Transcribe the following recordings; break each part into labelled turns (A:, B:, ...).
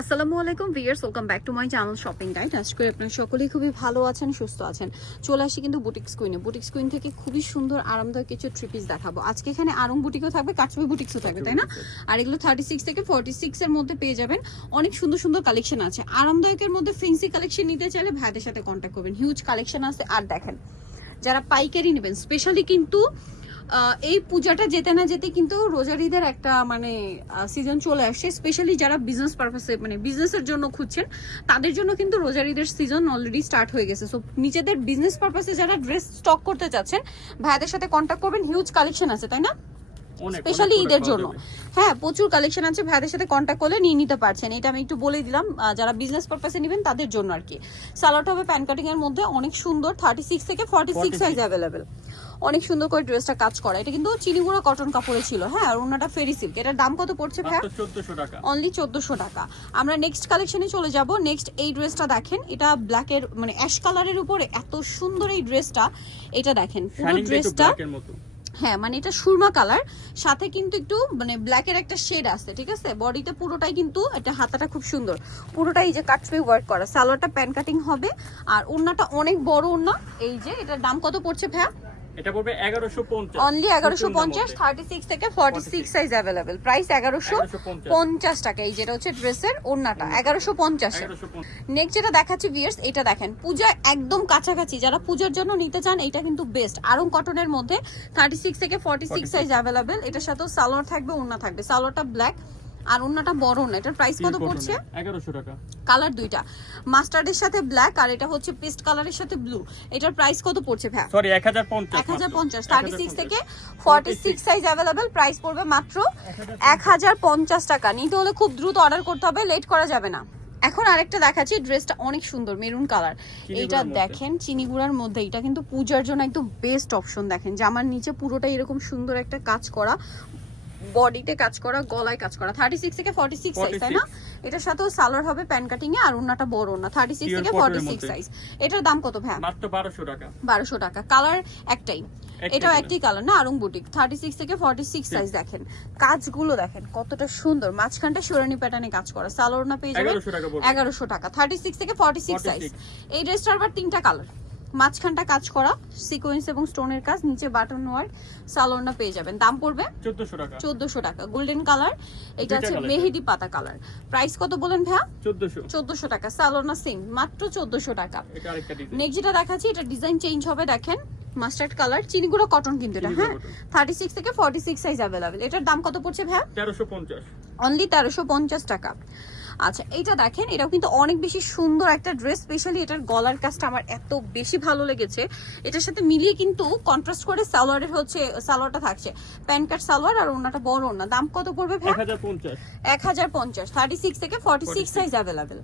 A: আসসালামু আলাইকুম viewers welcome back to my channel shopping guide আজকে করে আপনারা সকলেই খুবই ভালো আছেন সুস্থ আছেন। চলে আসি কিন্তু বুটিক্স কুইনে বুটিক্স কুইন থেকে খুবই সুন্দর আরামদায়ক কিছু থ্রি পিস দেখাবো। আজকে এখানে আরং বুটিকও থাকবে কাচবি বুটিক্সও থাকবে তাই না? আর এগুলো থার্টি সিক্স থেকে ফর্টি সিক্স এর মধ্যে পেয়ে যাবেন। অনেক সুন্দর সুন্দর কালেকশন আছে। আরামদায়কের মধ্যে ফেন্সি কালেকশন নিতে চাইলে ভাইদের সাথে কন্ট্যাক্ট করবেন। হিউজ কালেকশন আছে। আর দেখেন যারা পাইকারি নেবেন স্পেশালি কিন্তু এই পূজাটা যেতে না যেতে কিন্তু রোজারিদের একটা মানে সিজন চলে আসছে স্পেশালি যারা বিজনেস পারপাসে মানে বিজনেসের জন্য খুঁজছেন তাদের জন্য কিন্তু রোজারিদের সিজন অলরেডি স্টার্ট হয়ে গেছে। সো নিজেদের বিজনেস পারপাসে যারা ড্রেস স্টক করতে চাচ্ছেন ভাইয়াদের সাথে কন্ট্যাক্ট করবেন হিউজ কালেকশন আছে তাই না? স্পেশালি ঈদের জন্য। হ্যাঁ প্রচুর কালেকশন আছে ভাইদের সাথে কন্ট্যাক্ট করলে নিয়ে নিতে পারছেন। এটা আমি একটু বলে দিলাম যারা বিজনেস পারপাসে নেবেন তাদের জন্য আর কি। সালোয়ারটা হবে প্যান কাটিং এর মধ্যে অনেক সুন্দর থার্টি সিক্স থেকে ফর্টি সিক্স
B: 46
A: সাইজ অ্যাভেলেবেল অনেক সুন্দর করে ড্রেসটা কাজ করা। এটা কিন্তু চিনিগুড়া কটন কাপড়ে ছিল হ্যাঁ? আর ওনাটা ফেরি সিল্ক এটার দাম কত পড়ছে ভাই
B: 1400 টাকা।
A: অনলি চোদ্দশো টাকা। আমরা নেক্সট কালেকশনে চলে যাব। নেক্সট এই ড্রেসটা দেখেন। এটা ব্ল্যাকের মানে অ্যাশ কালারের উপরে এত সুন্দর এই ড্রেসটা এটা দেখেন পুরো ড্রেসটা হ্যাঁ মানে এটা সুরমা কালার সাথে কিন্তু একটু মানে ব্ল্যাকের একটা শেড আছে ঠিক আছে? বডিতে পুরোটাই কিন্তু এটা হাতাটা খুব সুন্দর। পুরোটাই যে কাটফি ওয়ার্ক করা। সালোয়ারটা প্যান কাটিং হবে। আর ওড়নাটা অনেক বড় ওড়না। এই যে এটার দাম কত পড়ছে ভাইয়া?
B: এটা পড়বে 1150
A: অনলি এগারোশো পঞ্চাশ থার্টি সিক্স থেকে forty six size available price এগারোশো
B: 1150
A: পঞ্চাশ টাকা। এই যেটা হচ্ছে ড্রেসের ওড়নাটা এগারোশো পঞ্চাশে
B: 1150
A: নেক্সট যেটা দেখাচ্ছি ভিয়ার্স এটা দেখেন। পূজা একদম কাছাকাছি। যারা পূজার জন্য নিতে চান এটা কিন্তু বেস্ট আরং কটনের মধ্যে থার্টি সিক্স থেকে ফর্টি সিক্স
B: 46
A: সাইজ অ্যাভেলেবেল এটার সাথেও সালোয়ার থাকবে ওড়না থাকবে। সালোয়ারটা ব্ল্যাক আর ওড়নাটা বড় না এটার প্রাইস কত পড়ছে?
B: 1100 টাকা।
A: কালার দুইটা। মাস্টার্ডের সাথে ব্ল্যাক আর এটা হচ্ছে পেস্ট কালারের সাথে ব্লু এটার প্রাইস কত পড়ছে ভ্যা
B: সরি 1050
A: এক হাজার পঞ্চাশ থার্টি সিক্স থেকে forty six size available price পড়বে মাত্র এক হাজার পঞ্চাশ টাকা। নিতে হলে খুব দ্রুত অর্ডার করতে হবে লেট করা যাবে না। এখন আরেকটা দেখাচ্ছি ড্রেসটা অনেক সুন্দর মেরুন কালার এইটা দেখেন চিনি গুঁড়ার মধ্যে। এটা কিন্তু পূজার জন্য একদম বেস্ট অপশন দেখেন। জামার নিচে পুরোটা এরকম সুন্দর একটা কাজ করা। বডিতে কাজ করা গলায় কাজ করা। থার্টি সিক্স থেকে ফর্টি সিক্স সাইজ তাই না? এটার সাথেও সালোয়ার হবে প্যান কাটিং এ আর ওনাটা বড় না থার্টি সিক্স
B: Pure
A: থেকে
B: cotton
A: ফর্টি
B: এর
A: সিক্স
B: মধ্যে।
A: সাইজ এটার দাম কত ভ্যা
B: মাত্র 1200 টাকা।
A: বারোশো টাকা। কালার একটাই। এটাও একটি কালার না? আরং বুটিক থার্টি সিক্স থেকে ফর্টি সিক্স সাইজ দেখেন। কাজগুলো দেখেন কতটা সুন্দর। মাঝখানটা শিরানি প্যাটার্নে কাজ করা। সালোয়ার না পেয়ে যাবেন
B: 1100 টাকা পড়বে
A: এগারোশো টাকা। থার্টি সিক্স থেকে ফর্টি সিক্স সাইজ এই ড্রেসটার আবার তিনটা কালার মাঝখানটা কাজ করা সিকোয়েন্স এবং স্টোনের কাজ নিচে বাটন ওয়ার্ক সালোয়ারটা পেয়ে যাবেন। দাম পড়বে
B: 1400 টাকা।
A: চোদ্দশো টাকা। গোল্ডেন কালার এটা হচ্ছে মেহেদি পাতা কালার প্রাইস কত বলেন ভাইয়া?
B: 1400
A: চোদ্দশো টাকা। সালোনা সেম মাত্র চোদ্দশো টাকা। নেক্সট যেটা দেখাচ্ছি এটা ডিজাইন চেঞ্জ হবে দেখেন। মাস্টার্ড কালার চিনিগুলো কটন কিন্তু এটা হ্যাঁ? থার্টি সিক্স থেকে ফর্টি সিক্স সাইজ অ্যাভেলেবেল এটার দাম কত পড়ছে ভাই
B: 1350
A: অনলি তেরোশো পঞ্চাশ টাকা। আচ্ছা এইটা দেখেন এটাও কিন্তু অনেক বেশি সুন্দর একটা ড্রেস স্পেশালি এটার গলার কাজটা আমার এত বেশি ভালো লেগেছে। এটার সাথে মিলিয়ে কিন্তু কন্ট্রাস্ট করে সালোয়ারের হচ্ছে সালোয়ারটা থাকছে। প্যান কাট সালোয়ার আর ওনাটা বড় ওনা দাম কত পড়বে ভাই?
B: 1050
A: এক হাজার পঞ্চাশ। থার্টি সিক্স থেকে ফর্টি সিক্স
B: 46
A: সাইজ অ্যাভেলেবেল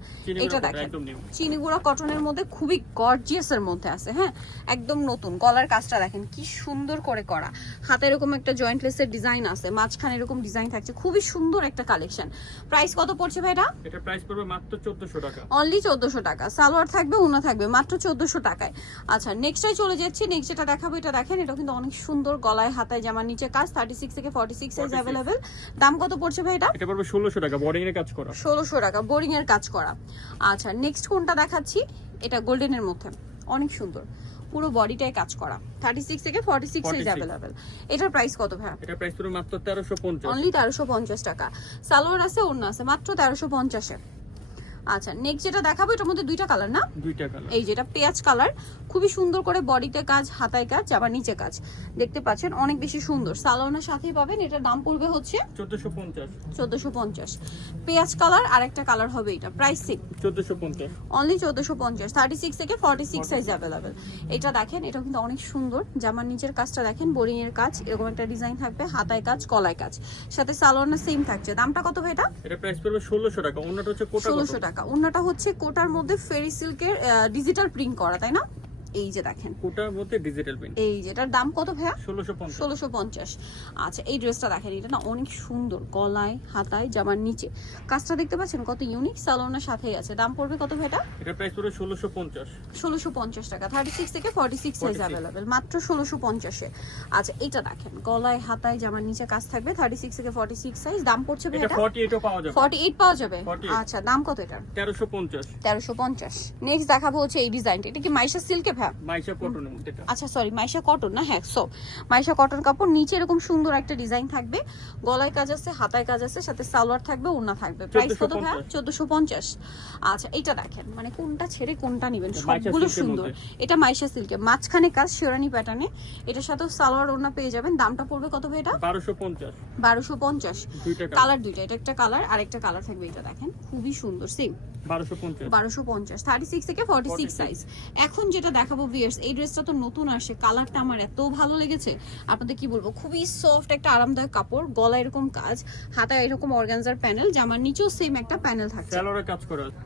A: এটা দেখেন। চিনিগুড়া কটনের মধ্যে খুবই গর্জিয়াস এর মধ্যে আছে হ্যাঁ? একদম নতুন। গলার কাজটা দেখেন কি সুন্দর করে করা। হাতে এরকম একটা জয়েন্টলেসের ডিজাইন আছে মাঝখানে এরকম ডিজাইন থাকছে। খুবই সুন্দর একটা কালেকশন প্রাইস কত পড়ছে ভাইটা
B: এটা প্রাইস পড়বে মাত্র 1400 টাকা।
A: অনলি চোদ্দশো টাকা। সালোয়ার থাকবে ওনা থাকবে মাত্র চোদ্দশো টাকায়। আচ্ছা নেক্সটটাই চলে যাচ্ছি। নেক্সট যেটা দেখাবো এটা দেখেন এটা কিন্তু অনেক সুন্দর গলায় হাতায় জামার নিচে কাজ থার্টি সিক্স থেকে ফর্টি সিক্স সাইজ
B: 46
A: অ্যাভেলেবেল দাম কত পড়ছে ভাই এটা?
B: এটা পড়বে 1600 টাকা বোর্ডিং এর কাজ করা।
A: ষোলোশো টাকা বোরিং এর কাজ করা। আচ্ছা নেক্সট কোনটা দেখাচ্ছি? এটা গোল্ডেনের মধ্যে। অনেক সুন্দর। পুরো বডিটাই কাজ করা। থার্টি সিক্স থেকে ফর্টি সিক্স সাইজ
B: 46
A: অ্যাভেলেবেল এটার প্রাইস কত ভাই
B: এটা প্রাইস পুরো মাত্র 1350
A: অনলি তেরোশো পঞ্চাশ টাকা। সালোয়ার আছে অন্য আছে মাত্র তেরোশো পঞ্চাশে আচ্ছা নেক্সট যেটা দেখাবো এটার মধ্যে দুইটা কালার না?
B: দুইটা কালার
A: এই যেটা পেঁয়াজ কালার খুবই সুন্দর করে বডিতে কাজ হাতায় কাজ আবার নিচে কাজ। দেখতে পাচ্ছেন অনেক বেশি সুন্দর। সালোয়ারের সাথেই পাবেন এটার দাম পড়বে হচ্ছে
B: 1450
A: চোদ্দশো পঞ্চাশ। পেঁয়াজ কালার আর একটা কালার হবে এটা প্রাইস সেম
B: 1450
A: অনলি চোদ্দশো পঞ্চাশ থার্টি সিক্স থেকে ফর্টি সিক্স সাইজ অ্যাভেলেবেল এটা দেখেন এটা কিন্তু অনেক সুন্দর। জামার নিচের কাজটা দেখেন বোরিং এর কাজ এরকম একটা ডিজাইন থাকবে হাতায় কাজ কলায় কাজ। সাথে সালোয়ার সেম থাকছে। দামটা কত ভাই এটা?
B: এটা প্রাইস পড়বে 1600 টাকা অন্যটা হচ্ছে কোটা
A: ষোলোশো টাকা। অন্যটা হচ্ছে কোটার মধ্যে ফেরি সিল্কের ডিজিটাল প্রিন্ট করা তাই না? এই যে দেখেন।
B: কোটার মধ্যে ডিজিটাল প্রিন্ট
A: এই যেটার দাম কত ভাইয়া?
B: ষোলোশো পঞ্চাশ।
A: ষোলোশো পঞ্চাশ। আচ্ছা এই ড্রেসটা দেখেন এটা না অনেক সুন্দর গলায় হাতায় জামার নিচে। কাজটা দেখতে পাচ্ছেন কত ইউনিক সালোনার সাথেই আছে। দাম পড়বে কত ভাইটা?
B: এটা প্রাইস পড়বে ষোলোশো পঞ্চাশ।
A: ষোলোশো পঞ্চাশ টাকা থার্টি সিক্স থেকে ফর্টি সিক্স সাইজ
B: 46
A: অ্যাভেলেবেল মাত্র ষোলোশো পঞ্চাশে। আচ্ছা এটা দেখেন গলায় হাতায় জামার নিচে কাজ থাকবে থার্টি সিক্স থেকে ফর্টি সিক্স সাইজ দাম পড়ছে
B: এটা
A: ভাইটা?
B: ফর্টি এইটও পাওয়া যাবে।
A: ফর্টি এইট পাওয়া যাবে? আচ্ছা দাম কত এটার?
B: তেরোশো পঞ্চাশ।
A: তেরোশো পঞ্চাশ। নেক্সট দেখাবো হচ্ছে এই ডিজাইনটা এটা কি মাইশা সিল্কে
B: মাইশা কটনের
A: আচ্ছা সরি মাইশা কটন না? হ্যাঁ সো মাইশা কটন কাপড় নিচে এরকম সুন্দর একটা ডিজাইন থাকবে। গলায় কাজ আছে হাতায় কাজ আছে সাথে সালোয়ার থাকবে ওড়না থাকবে। প্রাইস কত ভাই
B: 1450
A: চোদ্দশো পঞ্চাশ। আচ্ছা এটা দেখেন মানে কোনটা ছেড়ে কোনটা নেবেন? সবগুলো সুন্দর। এটা মাইশা সিল্কে মাঝখানে কাজ শিরানি প্যাটার্নে এটার সাথেও সালোয়ার ওড়না পেয়ে যাবেন। দামটা পড়বে কত ভাই এটা?
B: বারোশো পঞ্চাশ।
A: বারোশো পঞ্চাশ।
B: দুইটা কালার
A: দুইটা এটা একটা কালার আর একটা কালার থাকবে এটা দেখেন। খুবই সুন্দর সেম
B: বারোশো পঞ্চাশ।
A: বারোশো পঞ্চাশ। থার্টি সিক্স থেকে ফর্টি সিক্স
B: 46
A: সাইজ এখন যেটা দেখাবো ভিয়ার্স এই ড্রেসটা তো নতুন আসে কালারটা আমার এত ভালো লেগেছে। আপনাদের কি বলব খুবই সফট একটা আরামদায়ক কাপড় গলা এরকম কাজ হাতায় এরকম অর্গানজার প্যানেল জামার নিচেও সেম একটা প্যানেল থাকছে।
B: স্যালোরে কাজ করা আছে।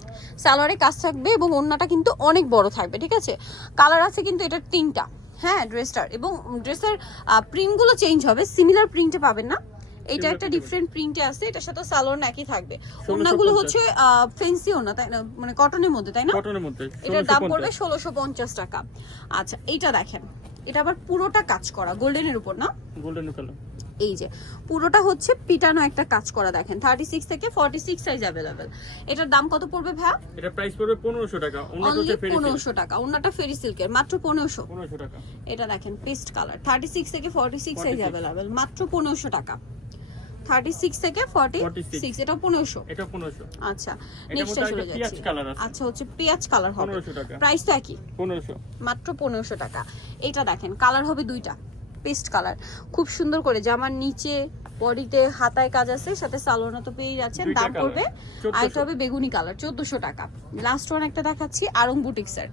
A: সালোয়ারে কাজ থাকবে এবং ওড়নাটা কিন্তু অনেক বড় থাকবে ঠিক আছে? কালার আছে কিন্তু এটার তিনটা হ্যাঁ ড্রেসটার এবং ড্রেসের প্রিন্টগুলো চেঞ্জ হবে সিমিলার প্রিন্টে পাবেন না। এটা একটা ডিফারেন্ট প্রিন্টে আছে এটার সাথে সালোয়ার একই থাকবে।
B: 1650
A: ওড়নাগুলো হচ্ছে ফেন্সি ওড়না তাই না? মানে কটনের মধ্যে তাই না?
B: কটনের মধ্যে
A: এটার দাম পড়বে
B: পঞ্চাশ
A: ষোলোশো পঞ্চাশ টাকা। আচ্ছা এইটা দেখেন। এটা আবার পুরোটা কাজ করা গোল্ডেনের উপর না?
B: গোল্ডেন কালার
A: এই যে পুরোটা হচ্ছে পিটানো একটা কাজ করা দেখেন। থার্টি সিক্স থেকে ফর্টি সিক্স সাইজ অ্যাভেলেবেল এটার দাম কত পড়বে ভাইয়া?
B: এটা প্রাইস পড়বে পনেরোশো টাকা। অন্য
A: অনলি
B: হচ্ছে ফেরি
A: পনেরোশো টাকা। ওনাটা ফেরি সিল্কের মাত্র পনেরোশো।
B: পনেরোশো টাকা।
A: এটা দেখেন পেস্ট কালার থার্টি সিক্স থেকে ফর্টি সিক্স সাইজ
B: 46
A: অ্যাভেলেবেল মাত্র পনেরোশো টাকা। থার্টি সিক্স থেকে ফর্টি
B: 46
A: সিক্স এটা আচ্ছা
B: এটার
A: চলে
B: একটা পেঁয়াজ কালার আছে।
A: আচ্ছা হচ্ছে পেঁয়াজ কালার হবে।
B: টাকা।
A: প্রাইস তো একই। মাত্র পনেরোশো টাকা। এটা দেখেন কালার হবে দুইটা। Paste colour. খুব সুন্দর করে জামার নিচে বডিতে হাতায় কাজ আছে সাথে সালোনা তো পেয়ে যাচ্ছেন দাম পড়বে।
B: 1400
A: আরেকটা হবে বেগুনি কালার চোদ্দশো টাকা। লাস্ট ওয়ান একটা দেখাচ্ছি আরং বুটিক্সের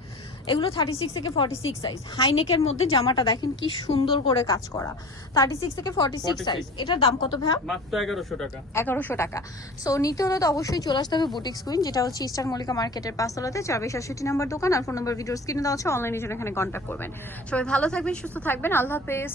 A: এগুলো থার্টি সিক্স থেকে ফর্টি সিক্স সাইজ হাইনেকের মধ্যে জামাটা দেখেন কি সুন্দর করে কাজ করা। থার্টি সিক্স থেকে ফর্টি সিক্স
B: 46
A: সাইজ এটার দাম কত ভাইয়া?
B: মাত্র এগারোশো টাকা।
A: এগারোশো টাকা। সো নিতে হলে তো অবশ্যই চলে আসতে হবে বুটিক্স কুইন যেটা হচ্ছে ইস্টার মল্লিকা মার্কেটের পাঁচতলাতে চারবে সাতষট্টি নাম্বার দোকান আর ফোন নাম্বার ভিডিও স্ক্রিনে দেওয়া আছে অনলাইনে জন্য এখানে কন্ট্যাক্ট করবেন। সবাই ভালো থাকবেন সুস্থ থাকবেন আল্লাহ হাফেজ।